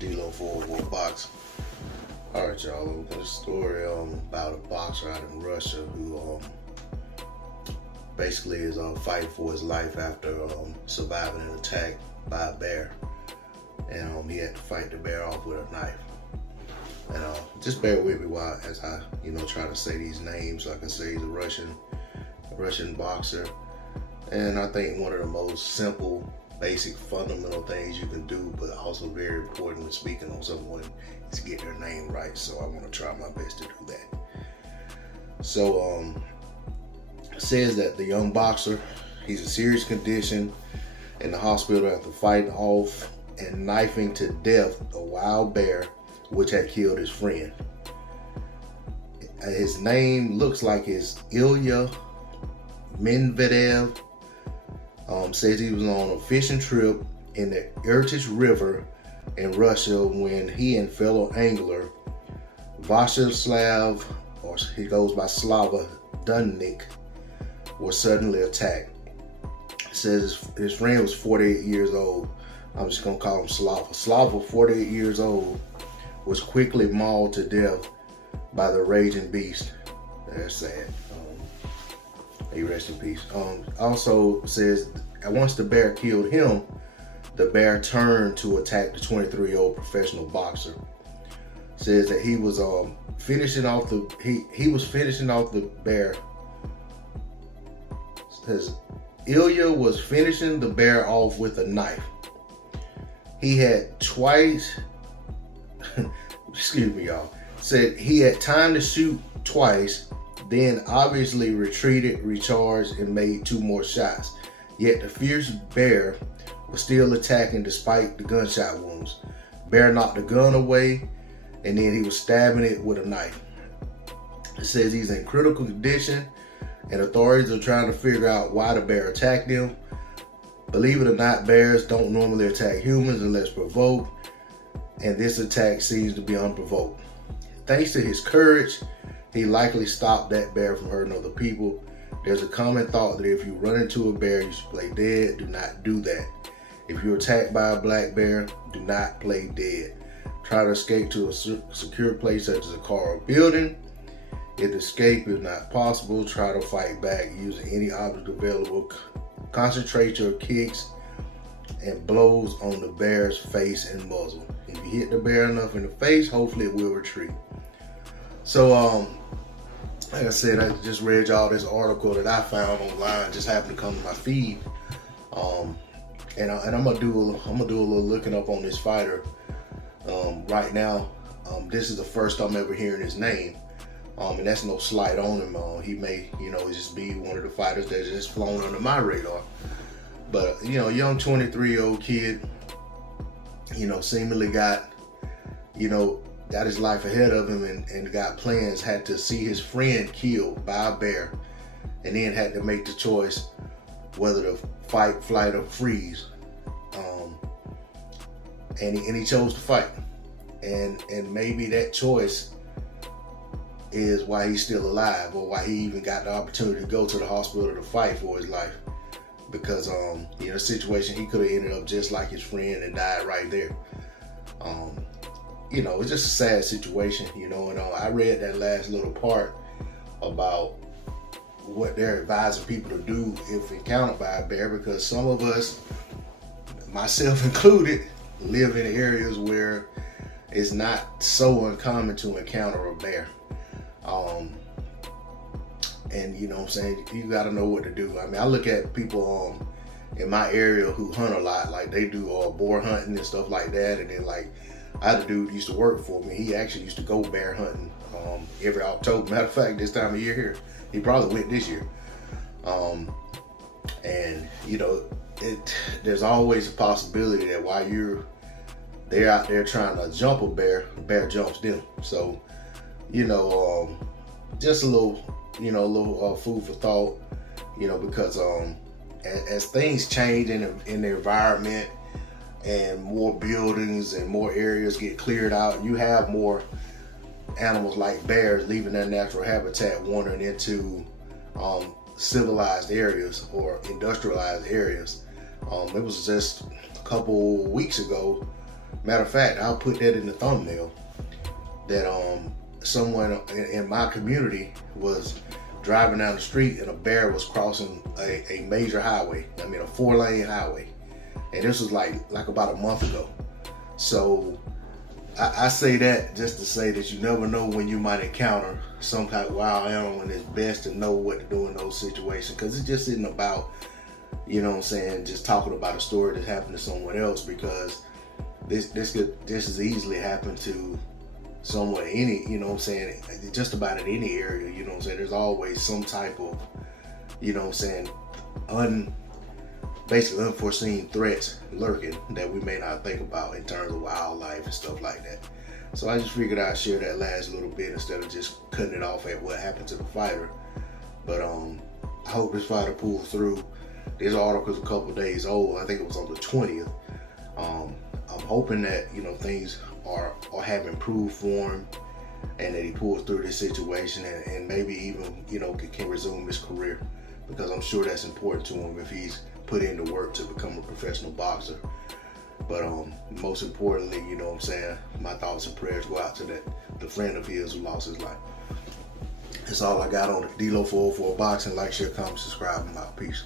D-Lo for a box. Alright, y'all, I'm gonna story about a boxer out in Russia who basically is fighting for his life after surviving an attack by a bear. And he had to fight the bear off with a knife. And just bear with me while as I try to say these names. Like I say, he's a Russian boxer. And I think one of the most simple, basic, fundamental things you can do, but also very important when speaking on someone, is get their name right. So I want to try my best to do that. So it says that the young boxer, he's in serious condition in the hospital after fighting off and knifing to death a wild bear which had killed his friend. His name looks like it's Ilya Medvedev. Says he was on a fishing trip in the Irtysh River in Russia when he and fellow angler Vyacheslav, or he goes by Slava Dunnik, were suddenly attacked. It says his friend was 48 years old. I'm just gonna call him Slava. Slava, 48 years old, was quickly mauled to death by the raging beast. That's sad. He rest in peace. Also says once the bear killed him, the bear turned to attack the 23-year-old professional boxer. Says that he was finishing off the bear. Says Ilya was finishing the bear off with a knife. He had twice. Excuse me, y'all. Said he had time to shoot twice, then obviously retreated, recharged, and made 2 more shots. Yet the fierce bear was still attacking despite the gunshot wounds. Bear knocked the gun away, and then he was stabbing it with a knife. It says he's in critical condition, and authorities are trying to figure out why the bear attacked him. Believe it or not, bears don't normally attack humans unless provoked, and this attack seems to be unprovoked. Thanks to his courage, he likely stopped that bear from hurting other people. There's a common thought that if you run into a bear, you should play dead. Do not do that. If you're attacked by a black bear, do not play dead. Try to escape to a secure place such as a car or building. If escape is not possible, try to fight back using any object available. Concentrate your kicks and blows on the bear's face and muzzle. If you hit the bear enough in the face, hopefully it will retreat. So, like I said, I just read y'all this article that I found online. Just happened to come to my feed, and I'm gonna do a little looking up on this fighter right now. This is the first I'm ever hearing his name, and that's no slight on him. He may, just be one of the fighters that's just flown under my radar. But young 23-year-old kid, seemingly got his life ahead of him and got plans, had to see his friend killed by a bear, and then had to make the choice whether to fight, flight, or freeze. And he chose to fight. And maybe that choice is why he's still alive, or why he even got the opportunity to go to the hospital to fight for his life. Because in a situation, he could have ended up just like his friend and died right there. It's just a sad situation, and I read that last little part about what they're advising people to do if encountered by a bear, because some of us, myself included, live in areas where it's not so uncommon to encounter a bear. And you know what I'm saying, you got to know what to do. I mean, I look at people in my area who hunt a lot, like they do boar hunting and stuff like that. And then I had a dude who used to work for me. He actually used to go bear hunting every October. Matter of fact, this time of year here, he probably went this year. And there's always a possibility that while they're out there trying to jump a bear jumps them. So, just a little food for thought, because as things change in the environment and more buildings and more areas get cleared out, you have more animals like bears leaving their natural habitat, wandering into civilized areas or industrialized areas. It was just a couple weeks ago Matter of fact, I'll put that in the thumbnail, that someone in my community was driving down the street and a bear was crossing a major highway. I mean, a 4-lane highway. And this was like about a month ago. So I say that just to say that you never know when you might encounter some kind of wild animal, and it's best to know what to do in those situations, because it just isn't about, you know what I'm saying, just talking about a story that happened to someone else, because this has easily happened to someone, any, you know what I'm saying, just about in any area, you know what I'm saying. There's always some type of, you know what I'm saying, basically unforeseen threats lurking that we may not think about in terms of wildlife and stuff like that. So I just figured I'd share that last little bit instead of just cutting it off at what happened to the fighter. But I hope this fighter pulls through. This article's a couple days old. I think it was on the 20th. I'm hoping that, you know, things are have improved for him, and that he pulls through this situation, and maybe even, you know, can resume his career, because I'm sure that's important to him if he's put in the work to become a professional boxer. But most importantly, you know what I'm saying, my thoughts and prayers go out to the friend of his who lost his life. That's all I got on it. D-Lo 404 Boxing. Like, share, comment, subscribe. I'm out. Peace.